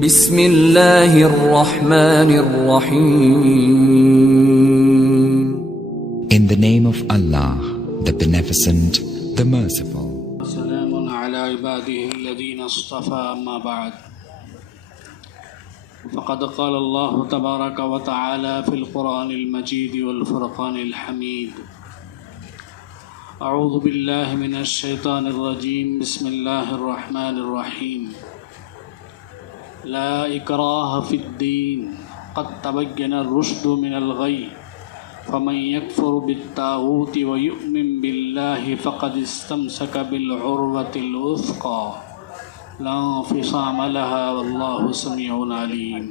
بسم اللہ الرحمن الرحیم. In the name of Allah, the Beneficent, the Merciful. سلام على عباده الذين اصطفى أما بعد فقد قال الله تبارك وتعالى في القرآن المجيد والفرقان الحميد أعوذ بالله من الشيطان الرجيم بسم الله الرحمن الرحيم لا إكراه في الدين قد تبين الرشد من الغي فمن يكفر بالطاغوت ويؤمن بالله فقد استمسك بالعروة الوثقى لا انفصام لها والله سميع عليم.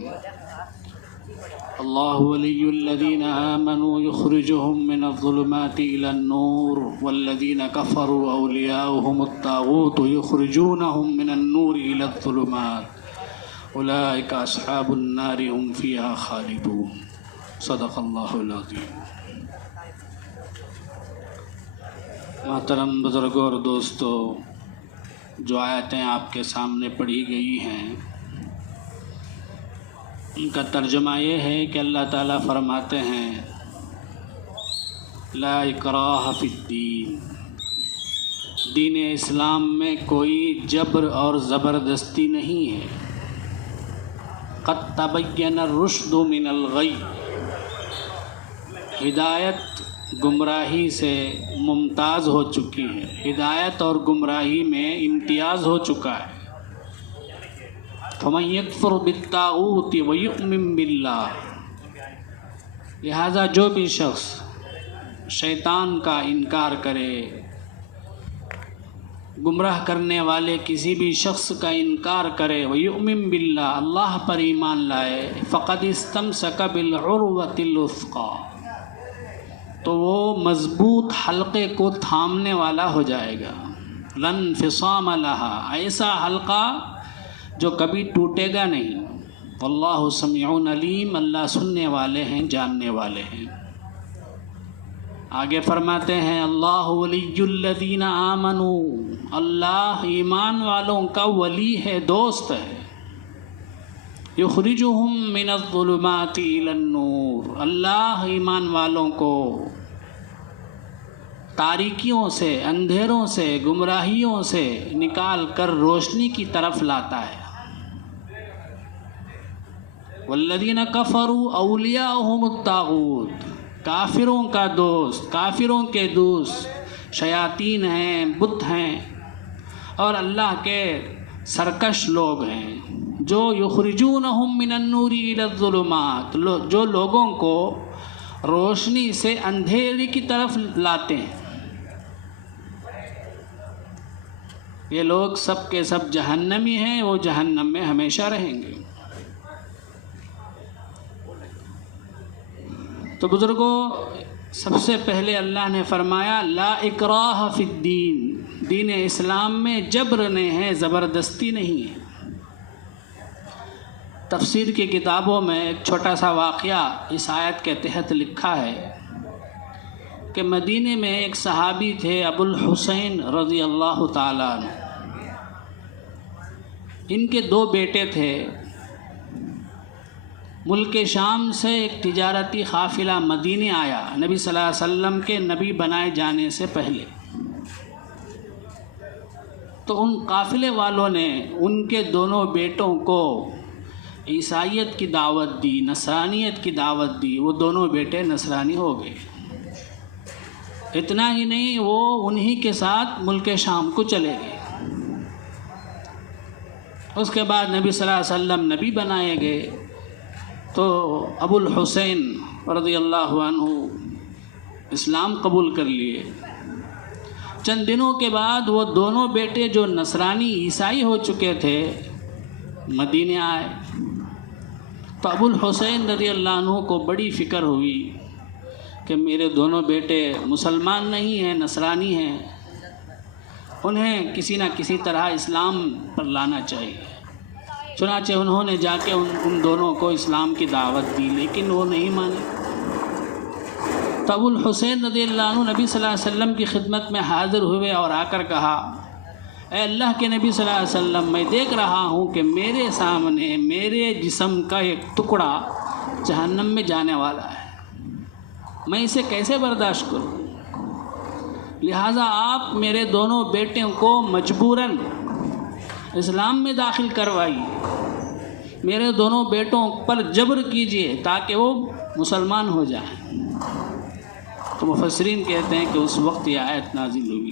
الله ولي الذين آمنوا يخرجهم من الظلمات إلى النور والذين كفروا أولياؤهم الطاغوت يخرجونهم من النور إلى الظلمات أولئك أصحاب النار هم فيها خالدون. صدق اللہ العظیم. محترم بزرگوں اور دوستو، جو آیتیں آپ کے سامنے پڑھی گئی ہیں ان کا ترجمہ یہ ہے کہ اللہ تعالیٰ فرماتے ہیں لا اکراہ فی الدین، دین اسلام میں کوئی جبر اور زبردستی نہیں ہے. قد تبین الرشد من الغی، ہدایت گمراہی سے ممتاز ہو چکی ہے، ہدایت اور گمراہی میں امتیاز ہو چکا ہے. فمن یکفر بالطاغوت ویؤمن باللہ، لہذا جو بھی شخص شیطان کا انکار کرے، گمراہ کرنے والے کسی بھی شخص کا انکار کرے، ویؤمن باللہ، اللہ پر ایمان لائے، فقد استمسک بالعروۃ الوثقی، تو وہ مضبوط حلقے کو تھامنے والا ہو جائے گا. لن انفصام لہا، ایسا حلقہ جو کبھی ٹوٹے گا نہیں. واللہ سمیع علیم، اللہ سننے والے ہیں، جاننے والے ہیں. آگے فرماتے ہیں اللہ ولی الذین آمنوا، اللہ ایمان والوں کا ولی ہے، دوست ہے. یخرجہم من الظلمات الی النور، اللہ ایمان والوں کو تاریکیوں سے، اندھیروں سے، گمراہیوں سے نکال کر روشنی کی طرف لاتا ہے. والذین کفروا اولیاؤہم الطاغوت، کافروں کا دوست، کافروں کے دوست شیاطین ہیں، بت ہیں اور اللہ کے سرکش لوگ ہیں، جو یخرجونہم من النور الی الظلمات، جو لوگوں کو روشنی سے اندھیرے کی طرف لاتے ہیں. یہ لوگ سب کے سب جہنمی ہیں، وہ جہنم میں ہمیشہ رہیں گے. تو بزرگوں، سب سے پہلے اللہ نے فرمایا لا اکراہ فی الدین، دین اسلام میں جبر نہیں ہے، زبردستی نہیں ہے. تفسیر کی کتابوں میں ایک چھوٹا سا واقعہ اس آیت کے تحت لکھا ہے کہ مدینے میں ایک صحابی تھے ابو الحسین رضی اللہ تعالیٰ عنہ. ان کے دو بیٹے تھے. ملک شام سے ایک تجارتی قافلہ مدینے آیا نبی صلی اللہ علیہ وسلم کے نبی بنائے جانے سے پہلے. تو ان قافلے والوں نے ان کے دونوں بیٹوں کو عیسائیت کی دعوت دی، نصرانیت کی دعوت دی. وہ دونوں بیٹے نصرانی ہو گئے. اتنا ہی نہیں، وہ انہی کے ساتھ ملک شام کو چلے گئے. اس کے بعد نبی صلی اللہ علیہ وسلم نبی بنائے گئے تو ابو الحسین رضی اللہ عنہ اسلام قبول کر لیے. چند دنوں کے بعد وہ دونوں بیٹے جو نصرانی عیسائی ہو چکے تھے مدینے آئے. تو ابو الحسین رضی اللہ عنہ کو بڑی فکر ہوئی کہ میرے دونوں بیٹے مسلمان نہیں ہیں، نصرانی ہیں، انہیں کسی نہ کسی طرح اسلام پر لانا چاہیے. چنانچہ انہوں نے جا کے ان دونوں کو اسلام کی دعوت دی، لیکن وہ نہیں مانے. تو ابو الحسین رضی اللہ عنہ نبی صلی اللہ علیہ وسلم کی خدمت میں حاضر ہوئے اور آ کر کہا اے اللہ کے نبی صلی اللہ علیہ وسلم، میں دیکھ رہا ہوں کہ میرے سامنے میرے جسم کا ایک ٹکڑا جہنم میں جانے والا ہے، میں اسے کیسے برداشت کروں؟ لہٰذا آپ میرے دونوں بیٹوں کو مجبوراً اسلام میں داخل کروائیے، میرے دونوں بیٹوں پر جبر کیجیے تاکہ وہ مسلمان ہو جائیں۔ تو مفسرین کہتے ہیں کہ اس وقت یہ آیت نازل ہوئی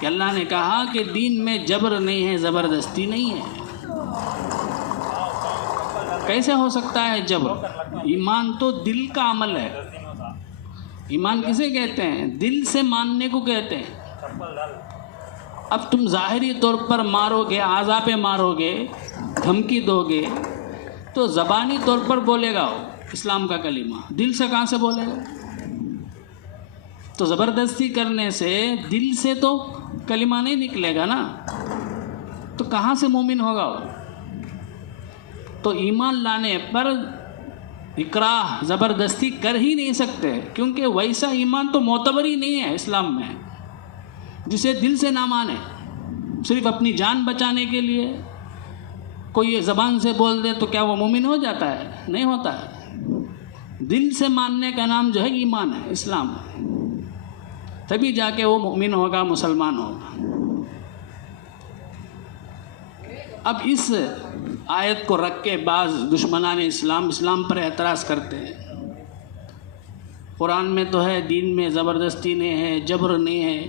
کہ اللہ نے کہا کہ دین میں جبر نہیں ہے، زبردستی نہیں ہے۔ کیسے ہو سکتا ہے جبر؟ ایمان تو دل کا عمل ہے۔ ایمان کسے کہتے ہیں؟ دل سے ماننے کو کہتے ہیں۔ اب تم ظاہری طور پر مارو گے، اعضاء پہ مارو گے، دھمکی دو گے تو زبانی طور پر بولے گا وہ اسلام کا کلمہ، دل سے کہاں سے بولے گا؟ تو زبردستی کرنے سے دل سے تو کلمہ نہیں نکلے گا نا، تو کہاں سے مومن ہوگا وہ؟ تو ایمان لانے پر اکراہ زبردستی کر ہی نہیں سکتے، کیونکہ ویسا ایمان تو معتبر ہی نہیں ہے اسلام میں، جسے دل سے نہ مانے، صرف اپنی جان بچانے کے لیے کوئی یہ زبان سے بول دے تو کیا وہ مومن ہو جاتا ہے؟ نہیں ہوتا ہے۔ دل سے ماننے کا نام جو ہے ایمان ہے، اسلام ہے، تبھی جا کے وہ مومن ہوگا، مسلمان ہوگا۔ اب اس آیت کو رکھ کے بعض دشمنان اسلام پر اعتراض کرتے ہیں، قرآن میں تو ہے دین میں زبردستی نہیں ہے، جبر نہیں ہے،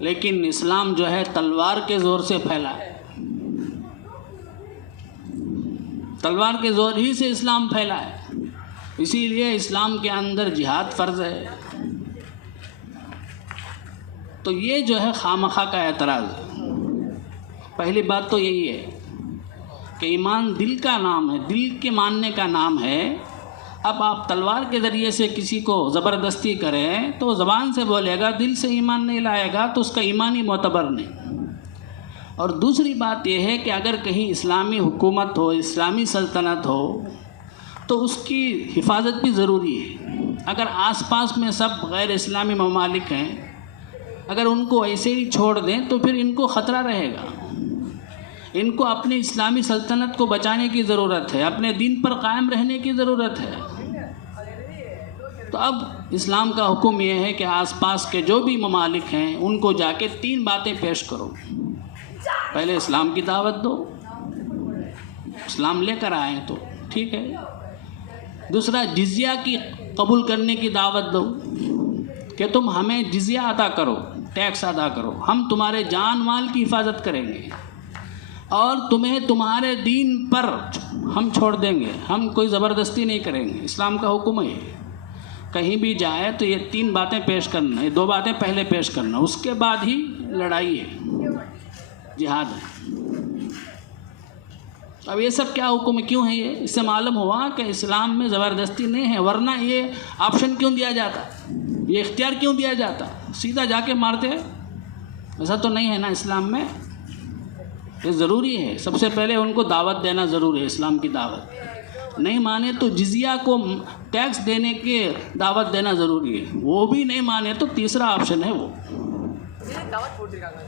لیکن اسلام جو ہے تلوار کے زور سے پھیلا ہے، تلوار کے زور ہی سے اسلام پھیلا ہے، اسی لیے اسلام کے اندر جہاد فرض ہے۔ تو یہ جو ہے خامخواہ کا اعتراض ہے۔ پہلی بات تو یہی ہے کہ ایمان دل کا نام ہے، دل کے ماننے کا نام ہے۔ اب آپ تلوار کے ذریعے سے کسی کو زبردستی کریں تو وہ زبان سے بولے گا، دل سے ایمان نہیں لائے گا تو اس کا ایمان ہی معتبر نہیں۔ اور دوسری بات یہ ہے کہ اگر کہیں اسلامی حکومت ہو، اسلامی سلطنت ہو تو اس کی حفاظت بھی ضروری ہے۔ اگر آس پاس میں سب غیر اسلامی ممالک ہیں، اگر ان کو ایسے ہی چھوڑ دیں تو پھر ان کو خطرہ رہے گا، ان کو اپنی اسلامی سلطنت کو بچانے کی ضرورت ہے، اپنے دین پر قائم رہنے کی ضرورت ہے۔ تو اب اسلام کا حکم یہ ہے کہ آس پاس کے جو بھی ممالک ہیں ان کو جا کے 3 باتیں پیش کرو۔ پہلے اسلام کی دعوت دو، اسلام لے کر آئیں تو ٹھیک ہے۔ دوسرا جزیہ کی قبول کرنے کی دعوت دو کہ تم ہمیں جزیہ ادا کرو، ٹیکس ادا کرو، ہم تمہارے جان مال کی حفاظت کریں گے اور تمہیں تمہارے دین پر ہم چھوڑ دیں گے، ہم کوئی زبردستی نہیں کریں گے۔ اسلام کا حکم ہے، کہیں بھی جائے تو یہ 3 باتیں پیش کرنا، یہ 2 باتیں پہلے پیش کرنا، اس کے بعد ہی لڑائی ہے، جہاد ہے۔ اب یہ سب کیا حکم کیوں ہے؟ یہ اس سے معلوم ہوا کہ اسلام میں زبردستی نہیں ہے، ورنہ یہ آپشن کیوں دیا جاتا، یہ اختیار کیوں دیا جاتا؟ سیدھا جا کے مارتے، ایسا تو نہیں ہے نا اسلام میں۔ یہ ضروری ہے، سب سے پہلے ان کو دعوت دینا ضروری ہے، اسلام کی دعوت۔ نہیں مانے تو جزیہ کو ٹیکس دینے کی دعوت دینا ضروری ہے، وہ بھی نہیں مانے تو تیسرا آپشن ہے وہ۔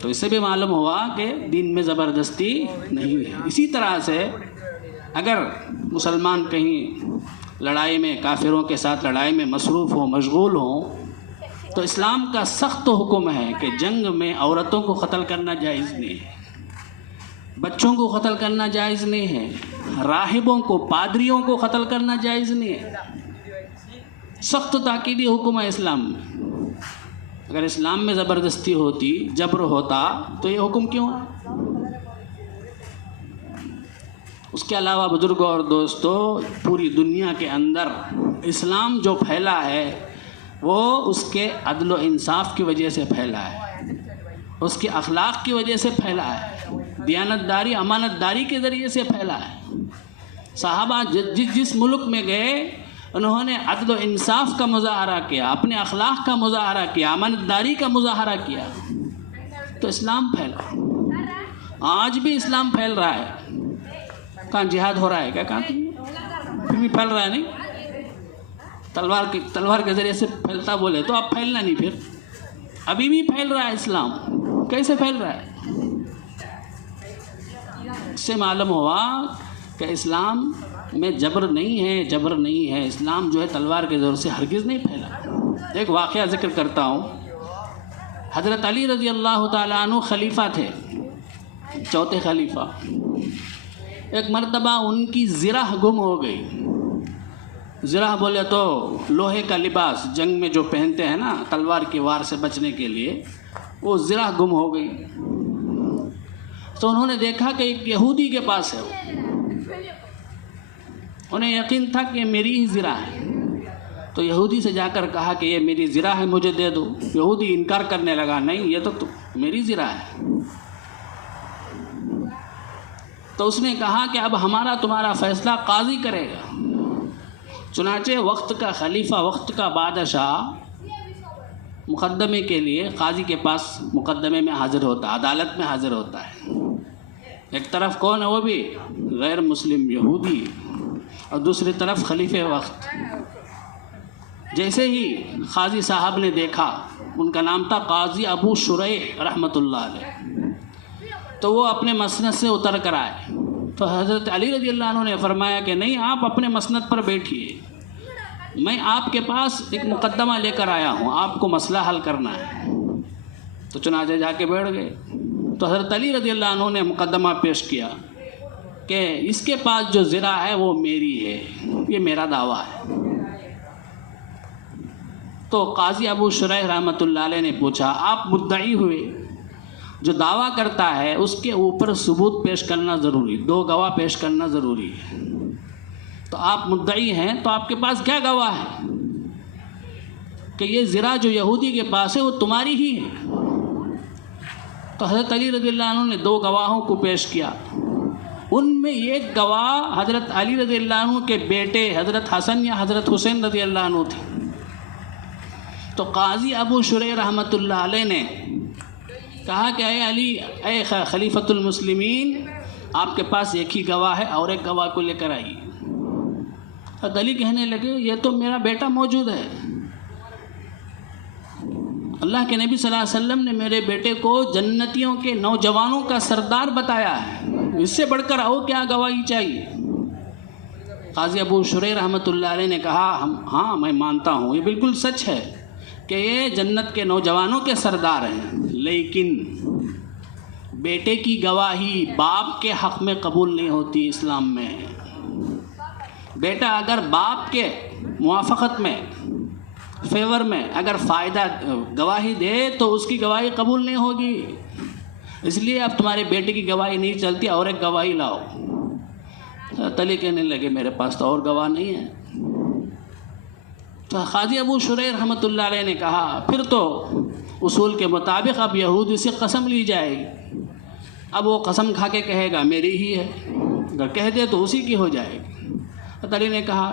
تو اس سے بھی معلوم ہوا کہ دین میں زبردستی نہیں ہے۔ اسی طرح سے اگر مسلمان کہیں لڑائی میں، کافروں کے ساتھ لڑائی میں مصروف ہوں، مشغول ہوں، تو اسلام کا سخت حکم ہے کہ جنگ میں عورتوں کو قتل کرنا جائز نہیں ہے، بچوں کو قتل کرنا جائز نہیں ہے، راہبوں کو، پادریوں کو قتل کرنا جائز نہیں ہے۔ سخت تاکیدی حکم ہے اسلام میں۔ اگر اسلام میں زبردستی ہوتی، جبر ہوتا تو یہ حکم کیوں ہے؟ اس کے علاوہ بزرگوں اور دوستوں، پوری دنیا کے اندر اسلام جو پھیلا ہے وہ اس کے عدل و انصاف کی وجہ سے پھیلا ہے، اس کے اخلاق کی وجہ سے پھیلا ہے، دیانتداری، امانت داری کے ذریعے سے پھیلا ہے۔ صحابہ جس ملک میں گئے انہوں نے عدل و انصاف کا مظاہرہ کیا، اپنے اخلاق کا مظاہرہ کیا، امانت داری کا مظاہرہ کیا، تو اسلام پھیلا۔ آج بھی اسلام پھیل رہا ہے۔ کہاں جہاد ہو رہا ہے کیا؟ کہاں پھر بھی پھیل رہا ہے؟ نہیں، تلوار کے ذریعے سے پھیلتا بولے تو اب پھیلنا نہیں، پھر ابھی بھی پھیل رہا ہے اسلام۔ کیسے پھیل رہا ہے؟ اس سے معلوم ہوا کہ اسلام میں جبر نہیں ہے. اسلام جو ہے تلوار کے زور سے ہرگز نہیں پھیلا. ایک واقعہ ذکر کرتا ہوں. حضرت علی رضی اللہ تعالیٰ عنہ خلیفہ تھے، چوتھے خلیفہ. ایک مرتبہ ان کی زرہ گم ہو گئی. زرہ بولے تو لوہے کا لباس، جنگ میں جو پہنتے ہیں نا تلوار کی وار سے بچنے کے لیے، وہ زرہ گم ہو گئی. تو انہوں نے دیکھا کہ ایک یہودی کے پاس ہے. انہیں یقین تھا کہ میری ہی زرہ ہے. تو یہودی سے جا کر کہا کہ یہ میری زرہ ہے، مجھے دے دو. یہودی انکار کرنے لگا، نہیں یہ تو میری زرہ ہے. تو اس نے کہا کہ اب ہمارا تمہارا فیصلہ قاضی کرے گا. چنانچہ وقت کا خلیفہ، وقت کا بادشاہ مقدمے کے لیے قاضی کے پاس مقدمے میں حاضر ہوتا، عدالت میں حاضر ہوتا ہے. ایک طرف کون ہے؟ وہ بھی غیر مسلم یہودی، اور دوسری طرف خلیفہ وقت. جیسے ہی قاضی صاحب نے دیکھا، ان کا نام تھا قاضی ابو شریح رحمۃ اللہ علیہ، تو وہ اپنے مسند سے اتر کر آئے. تو حضرت علی رضی اللہ عنہ نے فرمایا کہ نہیں، آپ اپنے مسند پر بیٹھیے، میں آپ کے پاس ایک مقدمہ لے کر آیا ہوں، آپ کو مسئلہ حل کرنا ہے. تو چنانچہ جا کے بیٹھ گئے. تو حضرت علی رضی اللہ عنہ نے مقدمہ پیش کیا کہ اس کے پاس جو زرہ ہے وہ میری ہے، یہ میرا دعویٰ ہے. تو قاضی ابو شریح رحمۃ اللہ علیہ نے پوچھا، آپ مدعی ہوئے، جو دعویٰ کرتا ہے اس کے اوپر ثبوت پیش کرنا ضروری، 2 گواہ پیش کرنا ضروری ہے. تو آپ مدعی ہیں تو آپ کے پاس کیا گواہ ہے کہ یہ زرہ جو یہودی کے پاس ہے وہ تمہاری ہی ہے؟ تو حضرت علی رضی اللہ عنہ نے 2 گواہوں کو پیش کیا. ان میں ایک گواہ حضرت علی رضی اللہ عنہ کے بیٹے حضرت حسن یا حضرت حسین رضی اللہ عنہ تھے. تو قاضی ابو شریح رحمۃ اللہ علیہ نے کہا کہ اے علی، اے خلیفۃ المسلمین، آپ کے پاس ایک ہی گواہ ہے، اور ایک گواہ کو لے کر آئیے. حضرت علی کہنے لگے یہ تو میرا بیٹا موجود ہے، اللہ کے نبی صلی اللہ علیہ وسلم نے میرے بیٹے کو جنتیوں کے نوجوانوں کا سردار بتایا ہے، اس سے بڑھ کر اور کیا گواہی چاہیے؟ قاضی ابو شریح رحمۃ اللہ علیہ نے کہا ہاں میں مانتا ہوں، یہ بالکل سچ ہے کہ یہ جنت کے نوجوانوں کے سردار ہیں، لیکن بیٹے کی گواہی باپ کے حق میں قبول نہیں ہوتی اسلام میں. بیٹا اگر باپ کے موافقت میں، فیور میں اگر فائدہ گواہی دے تو اس کی گواہی قبول نہیں ہوگی. اس لیے اب تمہارے بیٹے کی گواہی نہیں چلتی، اور ایک گواہی لاؤ. تلی کہنے لگے میرے پاس تو اور گواہ نہیں ہے. تو قاضی ابو شریح رحمۃ اللہ علیہ نے کہا پھر تو اصول کے مطابق اب یہودی سے قسم لی جائے گی. اب وہ قسم کھا کے کہے گا میری ہی ہے، اگر کہہ دے تو اسی کی ہو جائے گی. علی نے کہا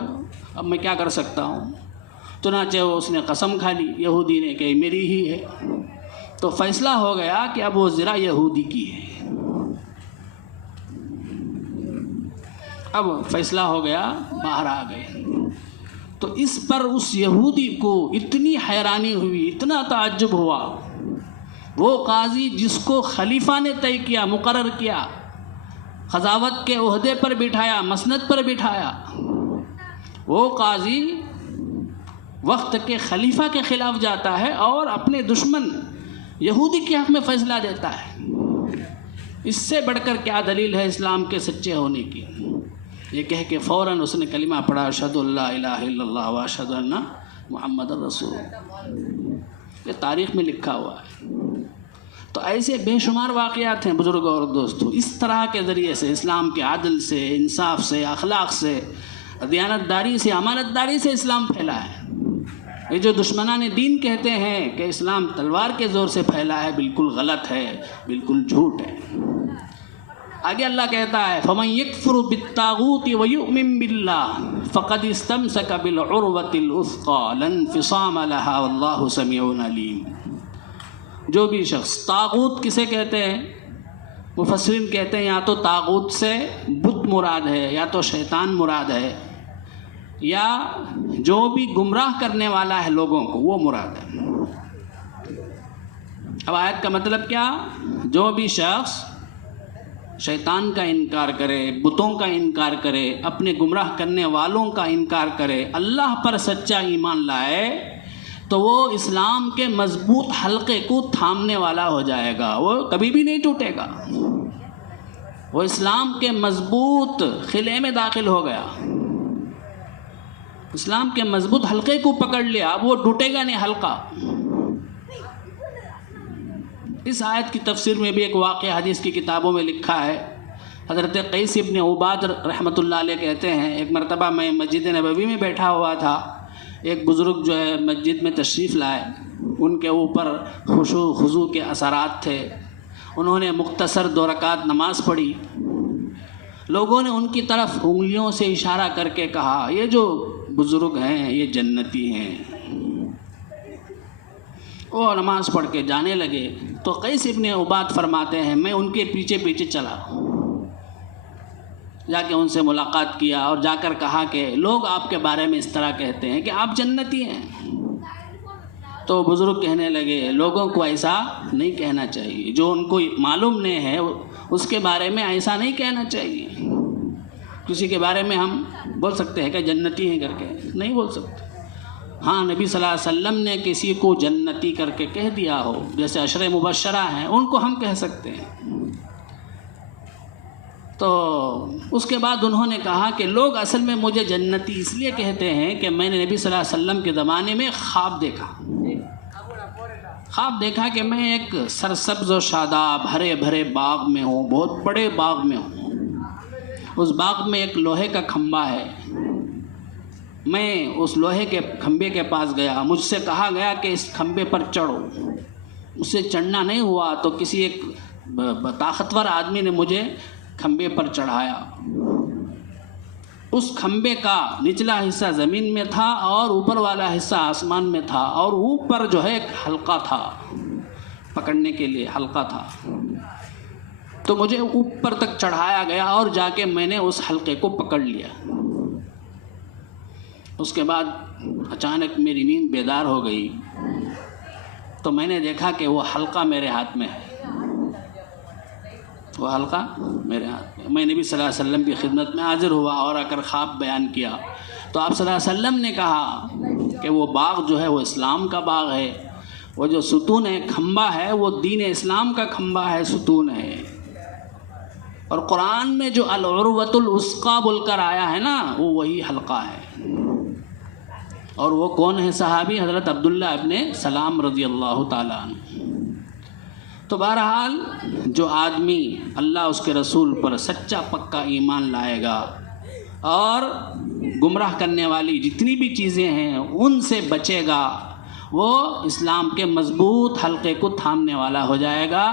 اب میں کیا کر سکتا ہوں. چنانچہ اس نے قسم کھا لی یہودی نے کہ میری ہی ہے. تو فیصلہ ہو گیا کہ اب وہ زرہ یہودی کی ہے. اب فیصلہ ہو گیا، باہر آ گئے. تو اس پر اس یہودی کو اتنی حیرانی ہوئی، اتنا تعجب ہوا. وہ قاضی جس کو خلیفہ نے طے کیا، مقرر کیا، قضاوت کے عہدے پر بٹھایا، مسند پر بٹھایا، وہ قاضی وقت کے خلیفہ کے خلاف جاتا ہے اور اپنے دشمن یہودی کے حق میں فیصلہ دیتا ہے. اس سے بڑھ کر کیا دلیل ہے اسلام کے سچے ہونے کی؟ یہ کہہ کے فوراً اس نے کلمہ پڑھا، اشہد اللہ الہ الا اللہ و اشہد ان محمد الرسول. یہ تاریخ میں لکھا ہوا ہے. تو ایسے بے شمار واقعات ہیں بزرگوں اور دوستوں. اس طرح کے ذریعے سے اسلام کے عدل سے، انصاف سے، اخلاق سے، دیانتداری سے، امانتداری سے اسلام پھیلا ہے. یہ جو دشمنان دین کہتے ہیں کہ اسلام تلوار کے زور سے پھیلا ہے، بالکل غلط ہے، بالکل جھوٹ ہے. آگے اللہ کہتا ہے فَمَن يَكْفُرُ بِالطَّاغُوتِ وَيُؤْمِن بِاللَّهِ فَقَدِ اسْتَمْسَكَ بِالْعُرْوَةِ الْوُثْقَىٰ لَا انفصام لَهَا وَاللَّهُ سَمِيعٌ عَلِيمٌ. جو بھی شخص، طاغوت کسے کہتے ہیں؟ مفسرین کہتے ہیں یا تو طاغوت سے بت مراد ہے، یا تو شیطان مراد ہے، یا جو بھی گمراہ کرنے والا ہے لوگوں کو وہ مراد ہے. اب آیت کا مطلب کیا؟ جو بھی شخص شیطان کا انکار کرے، بتوں کا انکار کرے، اپنے گمراہ کرنے والوں کا انکار کرے، اللہ پر سچا ایمان لائے، تو وہ اسلام کے مضبوط حلقے کو تھامنے والا ہو جائے گا، وہ کبھی بھی نہیں ٹوٹے گا، وہ اسلام کے مضبوط قلعے میں داخل ہو گیا، اسلام کے مضبوط حلقے کو پکڑ لیا، اب وہ ٹوٹے گا نہیں حلقہ۔ اس آیت کی تفسیر میں بھی ایک واقعہ حدیث کی کتابوں میں لکھا ہے۔ حضرت قیس ابن عباد رحمۃ اللہ علیہ کہتے ہیں، ایک مرتبہ میں مسجد نبوی میں بیٹھا ہوا تھا، ایک بزرگ جو ہے مسجد میں تشریف لائے، ان کے اوپر خشوع خضوع کے اثرات تھے، انہوں نے مختصر 2 رکعت نماز پڑھی، لوگوں نے ان کی طرف انگلیوں سے اشارہ کر کے کہا یہ جو بزرگ ہیں یہ جنتی ہیں۔ وہ نماز پڑھ کے جانے لگے تو قیس ابن عباد فرماتے ہیں میں ان کے پیچھے پیچھے چلا، جا کے ان سے ملاقات کیا اور جا کر کہا کہ لوگ آپ کے بارے میں اس طرح کہتے ہیں کہ آپ جنتی ہیں۔ تو بزرگ کہنے لگے لوگوں کو ایسا نہیں کہنا چاہیے، جو ان کو معلوم نہیں ہے اس کے بارے میں ایسا نہیں کہنا چاہیے۔ کسی کے بارے میں ہم بول سکتے ہیں کہ جنتی ہیں کر کے؟ نہیں بول سکتے۔ ہاں نبی صلی اللہ علیہ وسلم نے کسی کو جنتی کر کے کہہ دیا ہو، جیسے عشرہ مبشرہ ہیں، ان کو ہم کہہ سکتے ہیں۔ تو اس کے بعد انہوں نے کہا کہ لوگ اصل میں مجھے جنتی اس لیے کہتے ہیں کہ میں نے نبی صلی اللہ علیہ وسلم کے زمانے میں خواب دیکھا کہ میں ایک سرسبز و شاداب ہرے بھرے باغ میں ہوں، بہت بڑے باغ میں ہوں، اس باغ میں ایک لوہے کا کھمبا ہے، میں اس لوہے کے کھمبے کے پاس گیا، مجھ سے کہا گیا کہ اس کھمبے پر چڑھو، اس سے چڑھنا نہیں ہوا تو کسی ایک طاقتور آدمی نے مجھے کھمبے پر چڑھایا۔ اس کھمبے کا نچلا حصہ زمین میں تھا اور اوپر والا حصہ آسمان میں تھا، اور اوپر جو ہے ایک حلقہ تھا، پکڑنے کے لیے حلقہ تھا، تو مجھے اوپر تک چڑھایا گیا اور جا کے میں نے اس حلقے کو پکڑ لیا۔ اس کے بعد اچانک میری نیند بیدار ہو گئی تو میں نے دیکھا کہ وہ حلقہ میرے ہاتھ میں ہے، وہ حلقہ میرے ہاتھ میں۔ میں نبی صلی اللہ علیہ وسلم کی خدمت میں حاضر ہوا اور آ کر خواب بیان کیا تو آپ صلی اللہ علیہ وسلم نے کہا کہ وہ باغ جو ہے وہ اسلام کا باغ ہے، وہ جو ستون ہے، کھمبا ہے، وہ دین اسلام کا کھمبا ہے، ستون ہے۔ اور قرآن میں جو العروۃ الوثقی بول کر آیا ہے نا، وہ وہی حلقہ ہے۔ اور وہ کون ہے صحابی؟ حضرت عبداللہ ابن سلام رضی اللہ تعالیٰ عنہ۔ تو بہرحال جو آدمی اللہ اس کے رسول پر سچا پکا ایمان لائے گا اور گمراہ کرنے والی جتنی بھی چیزیں ہیں ان سے بچے گا، وہ اسلام کے مضبوط حلقے کو تھامنے والا ہو جائے گا،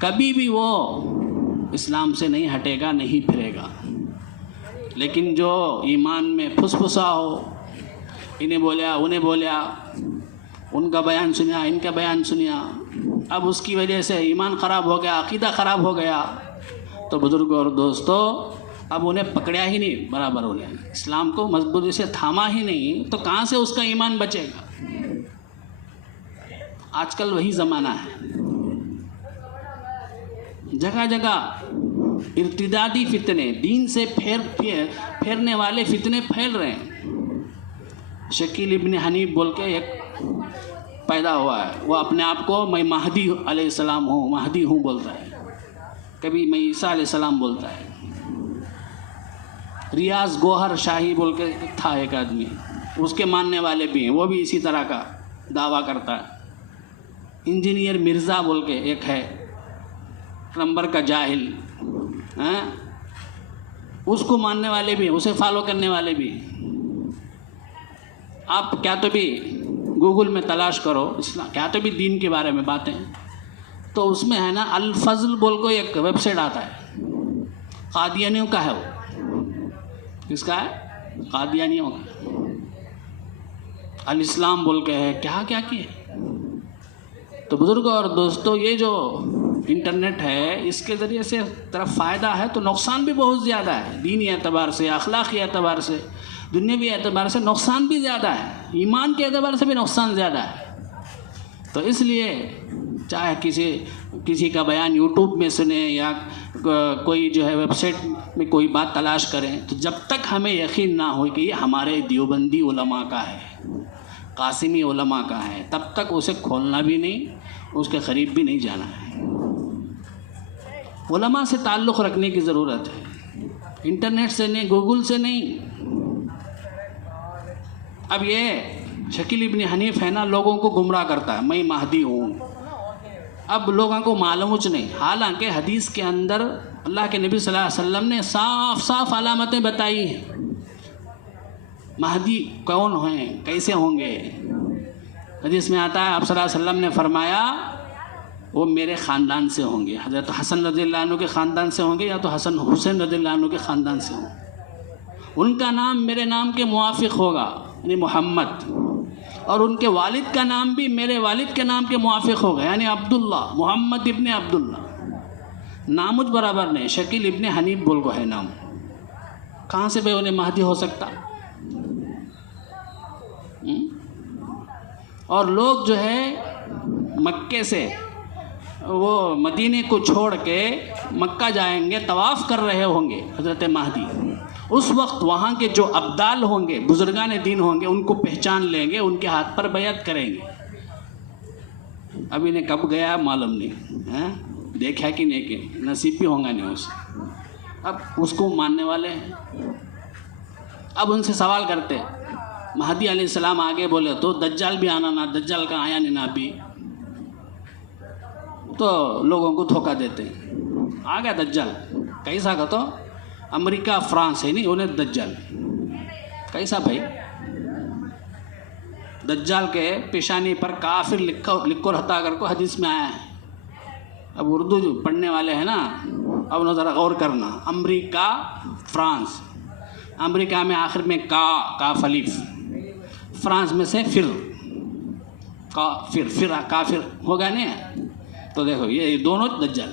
کبھی بھی وہ اسلام سے نہیں ہٹے گا، نہیں پھرے گا۔ لیکن جو ایمان میں پھسپھسا ہو، انہیں بولیا انہیں بولیا، ان کا بیان سنیا ان کا بیان سنیا، اب اس کی وجہ سے ایمان خراب ہو گیا، عقیدہ خراب ہو گیا، تو بزرگوں اور دوستوں اب انہیں پکڑیا ہی نہیں، برابر انہیں اسلام کو مضبوطی سے تھاما ہی نہیں، تو کہاں سے اس کا ایمان بچے گا؟ آج کل وہی زمانہ ہے، جگہ جگہ ارتدادی فتنے، دین سے پھیرنے والے فتنے پھیل رہے ہیں۔ شکیل ابن حنیف بول کے ایک پیدا ہوا ہے، وہ اپنے آپ کو میں مہدی علیہ السلام ہوں، مہدی ہوں بولتا ہے، کبھی میں عیسیٰ علیہ السلام بولتا ہے۔ ریاض گوہر شاہی بول کے تھا ایک آدمی، اس کے ماننے والے بھی ہیں، وہ بھی اسی طرح کا دعویٰ کرتا ہے۔ انجینئر مرزا بول کے ایک ہے، نمبر کا جاہل، اس کو ماننے والے بھی ہیں، اسے فالو کرنے والے بھی ہیں۔ آپ کیا تو بھی گوگل میں تلاش کرو اسلام، کیا تو بھی دین کے بارے میں باتیں، تو اس میں ہے نا الفضل بول کو ایک ویب سائٹ آتا ہے، قادیانیوں کا ہے، وہ کس کا ہے؟ قادیانیوں کا۔ الاسلام بول کے ہے، کیا کیا کیے۔ تو بزرگوں اور دوستوں، یہ جو انٹرنیٹ ہے اس کے ذریعے سے طرف فائدہ ہے تو نقصان بھی بہت زیادہ ہے، دینی اعتبار سے، اخلاقی اعتبار سے، دنیاوی اعتبار سے نقصان بھی زیادہ ہے، ایمان کے اعتبار سے بھی نقصان زیادہ ہے۔ تو اس لیے چاہے کسی کا بیان یوٹیوب میں سنیں یا کوئی جو ہے ویب سائٹ میں کوئی بات تلاش کریں، تو جب تک ہمیں یقین نہ ہو کہ یہ ہمارے دیوبندی علماء کا ہے، قاسمی علماء کا ہے، تب تک اسے کھولنا بھی نہیں، اس کے قریب بھی نہیں جانا ہے۔ علماء سے تعلق رکھنے کی ضرورت ہے، انٹرنیٹ سے نہیں، گوگل سے نہیں۔ اب یہ شکیل ابن حنیف ہے نا، لوگوں کو گمراہ کرتا ہے، میں مہدی ہوں۔ اب لوگوں کو معلوم نہیں، حالانکہ حدیث کے اندر اللہ کے نبی صلی اللہ علیہ وسلم نے صاف صاف علامتیں بتائی ہیں، مہدی کون ہیں، کیسے ہوں گے۔ حدیث میں آتا ہے آپ صلی اللہ علیہ وسلم نے فرمایا وہ میرے خاندان سے ہوں گے، حضرت حسن رضی اللہ عنہ کے خاندان سے ہوں گے یا تو حسن حسین رضی اللہ عنہ کے خاندان سے ہوں گے۔ ان کا نام میرے نام کے موافق ہوگا، یعنی محمد، اور ان کے والد کا نام بھی میرے والد کے نام کے موافق ہوگا، یعنی عبداللہ، محمد ابن عبداللہ۔ نامج برابر نہیں، شکیل ابن حنیف بول کو ہے نام، کہاں سے بھائی انہیں مہدی ہو سکتا؟ اور لوگ جو ہے مکے سے وہ مدینے کو چھوڑ کے مکہ جائیں گے، طواف کر رہے ہوں گے حضرت مہدی، اس وقت وہاں کے جو ابدال ہوں گے، بزرگان دین ہوں گے، ان کو پہچان لیں گے، ان کے ہاتھ پر بیعت کریں گے۔ اب انہیں کب گیا معلوم نہیں، دیکھا کہ نہیں، کہ نصیب بھی ہوں گا نہیں اسے۔ اب اس کو ماننے والے ہیں، اب ان سے سوال کرتے، مہدی علیہ السلام آگے بولے تو دجال بھی آنا نہ، دجال کا آیا نہیں نہ بھی، تو لوگوں کو دھوکہ دیتے ہیں۔ آ گیا دجال، کیسا کا تو امریکہ فرانس ہے نہیں، انہیں دجال کیسا بھائی؟ دجال کے پیشانی پر کافر لکھو رہتا اگر کو حدیث میں آیا ہے۔ اب اردو جو پڑھنے والے ہیں نا، اب ذرا غور کرنا، امریکہ فرانس، امریکہ میں آخر میں کاف الف، فرانس میں سے کافر ہوگا نہیں، تو دیکھو یہ دونوں دجال۔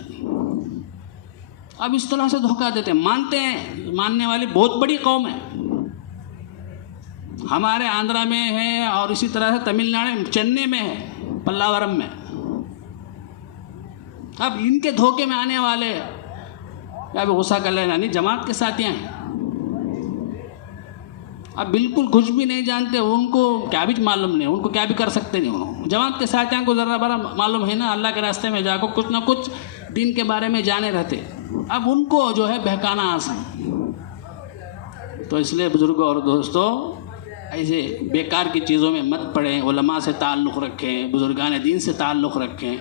اب اس طرح سے دھوکہ دیتے ہیں، مانتے ہیں، ماننے والی بہت بڑی قوم ہے، ہمارے آندھرا میں ہے اور اسی طرح سے تمل ناڈو چنئی میں ہے، پلاورم میں۔ اب ان کے دھوکے میں آنے والے یا بھی غصہ کر لینا نہیں، جماعت کے ساتھیاں ہیں، اب بالکل کچھ بھی نہیں جانتے، ان کو کیا بھی معلوم نہیں، ان کو کیا بھی کر سکتے نہیں۔ انہوں جماعت کے ساتھیاں کو ذرا بڑا معلوم ہے نا، اللہ کے راستے میں جا کو کچھ نہ کچھ دین کے بارے میں جانے رہتے، اب ان کو جو ہے بہکانا آسان۔ تو اس لیے بزرگوں اور دوستوں، ایسے بیکار کی چیزوں میں مت پڑیں، علماء سے تعلق رکھیں، بزرگان دین سے تعلق رکھیں،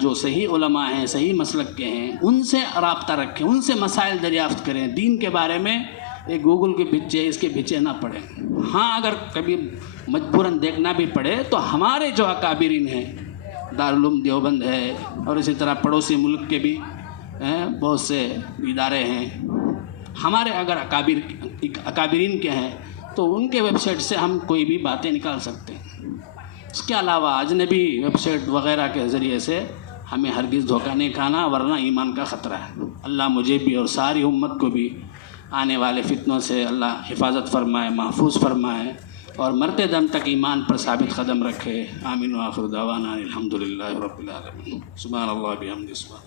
جو صحیح علماء ہیں، صحیح مسلک کے ہیں، ان سے رابطہ رکھیں، ان سے مسائل دریافت کریں، دین کے بارے میں ایک گوگل کے پیچھے اس کے پیچھے نہ پڑیں۔ ہاں اگر کبھی مجبوراً دیکھنا بھی پڑے تو ہمارے جو اکابرین ہیں، دارالعلوم دیوبند ہے اور اسی طرح پڑوسی ملک کے بھی بہت سے ادارے ہیں، ہمارے اگر اکابرین کے ہیں تو ان کے ویب سائٹ سے ہم کوئی بھی باتیں نکال سکتے ہیں۔ اس کے علاوہ اجنبی ویب سائٹ وغیرہ کے ذریعے سے ہمیں ہرگز دھوکہ نہیں کھانا، ورنہ ایمان کا خطرہ ہے۔ اللہ مجھے بھی اور ساری امت کو بھی آنے والے فتنوں سے اللہ حفاظت فرمائے، محفوظ فرمائے، اور مرتے دم تک ایمان پر ثابت قدم رکھے۔ آمین و آخر دعوانا الحمدللہ رب العالمین۔ سبحان اللہ بحمدہ۔